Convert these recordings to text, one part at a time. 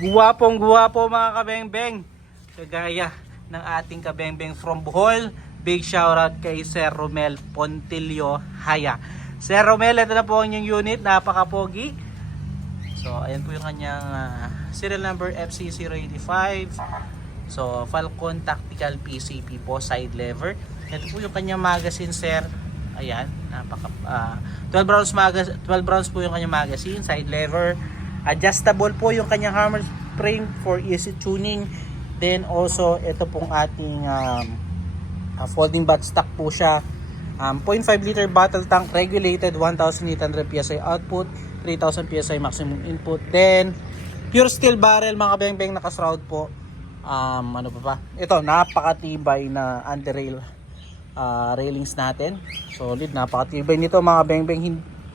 Guwapong-guwapo mga kabengbeng. Kagaya ng ating kabengbeng from Bohol. Big shoutout kay Sir Romel Pontilio Haya. Sir Romel, ito na po ang inyong unit. Napaka-pogi. So, ayan po yung kanyang serial number FC085. So, Falcon Tactical PCP po, side lever. Ito po yung kanyang magazine, sir. Ayan, napaka 12 rounds po yung kanyang magazine, side lever. Adjustable po yung kanyang hammer frame for easy tuning. Then also ito pong ating folding buttstock po siya. 0.5 liter bottle tank, regulated, 1,800 PSI output, 3,000 PSI maximum input. Then pure steel barrel mga bengbeng, naka-shroud po. Ano pa ba? Ito, napakatibay na underrail railings natin. Solid, napakatibay nito mga bengbeng,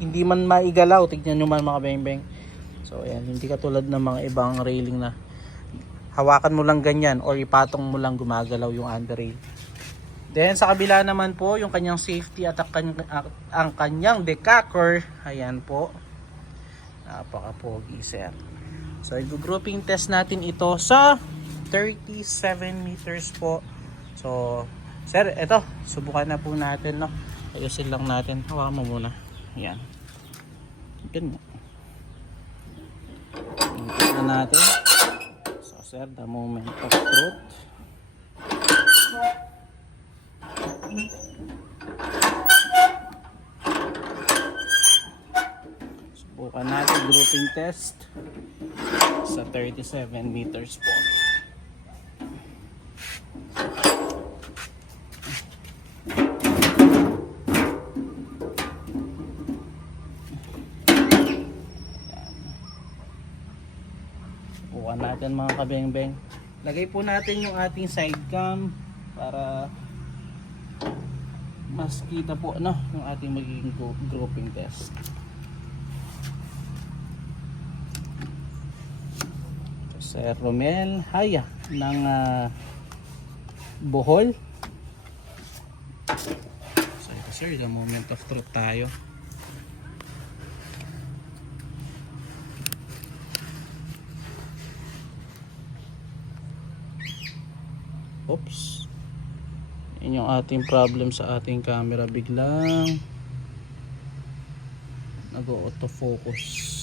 hindi man maigalaw. Tignan nyo man mga bengbeng. So ayan, hindi katulad ng mga ibang railing na hawakan mo lang ganyan or ipatong mo lang gumagalaw yung underrail. Then sa kabila naman po yung kanyang safety at ang kanyang decacker. Ayan po, napaka-pogi sir. So i-grouping test natin ito sa 37 meters po. So sir, eto, subukan na po natin, no? Ayusin lang natin, hawakan mo muna. Ayan, ganyan na natin. So sir, the moment of truth. Subukan natin grouping test sa 37 meters po. Subukan natin mga kabengbeng. Lagay po natin yung ating side cam para mas kita po, no, yung ating magiging grouping test. Sir Romel Haya ng Bohol. So ito sir, the moment of truth tayo. Oops, yun yung ating problem sa ating camera, biglang nag-autofocus.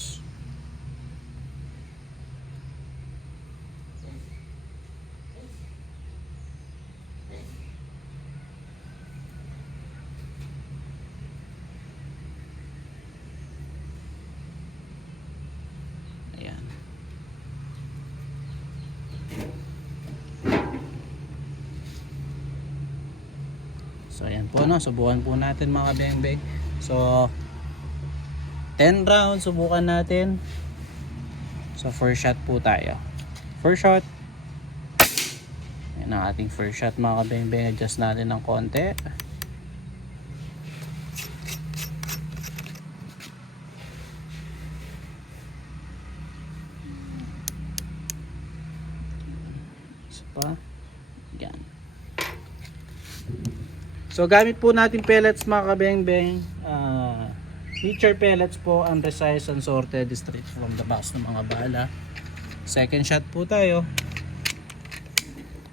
Ayan. So ayan po, no, subukan po natin mga bengbeng. So 10 rounds subukan natin. So first shot po tayo. First shot. Ayan ang ating first shot mga bengbeng. Adjust natin ng konti. Isa pa. Yan. So gamit po natin pellets mga kabengbeng, feature pellets po, unresized, unsorted, straight from the box ng mga bala. Second shot po tayo.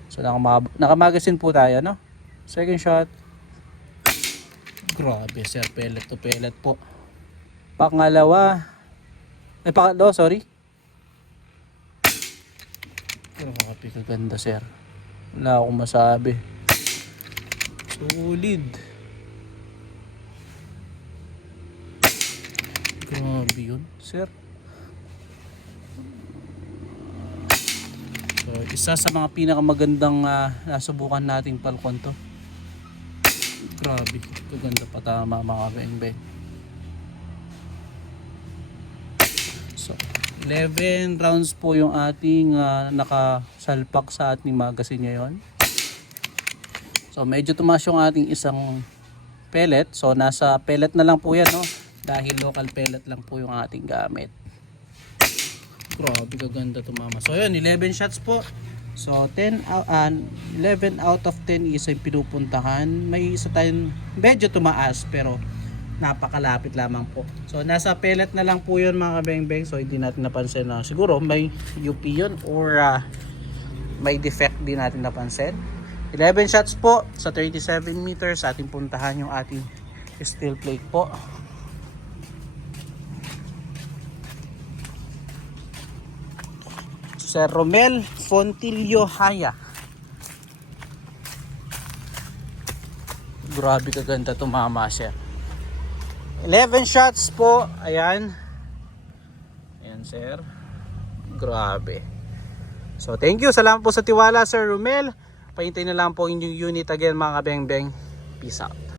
So nakamagasin po tayo, no? Second shot. Grabe sir, pellet to pellet po. Pangalawa, pakatlo, sorry. Grabe kaganda sir, wala akong masabi. Solid. Grabe yun, sir. So, isa sa mga pinakamagandang nasubukan nating Falcon to. Grabe, kaganda pa tama mga bengbeng. So, 11 rounds po yung ating nakasalpak sa ating magazine ngayon. So medyo tumaas yung ating isang pellet. So nasa pellet na lang po yan, no? Dahil local pellet lang po yung ating gamit. Grabe kaganda tumama. So yun, 11 shots po. So 11 out of 10 is ay pinupuntahan. May isa tayong medyo tumaas pero napakalapit lamang po. So nasa pellet na lang po yun mga kabengbeng. So hindi natin napansin na siguro may UP yun or may defect din natin napansin. 11 shots po sa 37 meters. Ating puntahan yung ating steel plate po. Sir Romel Pontilio Haya. Grabe kaganda tumama sir. 11 shots po. Ayan. Ayan sir. Grabe. So thank you. Salamat po sa tiwala Sir Romel. Pahintayin na lang po inyong unit again mga kabengbeng. Peace out.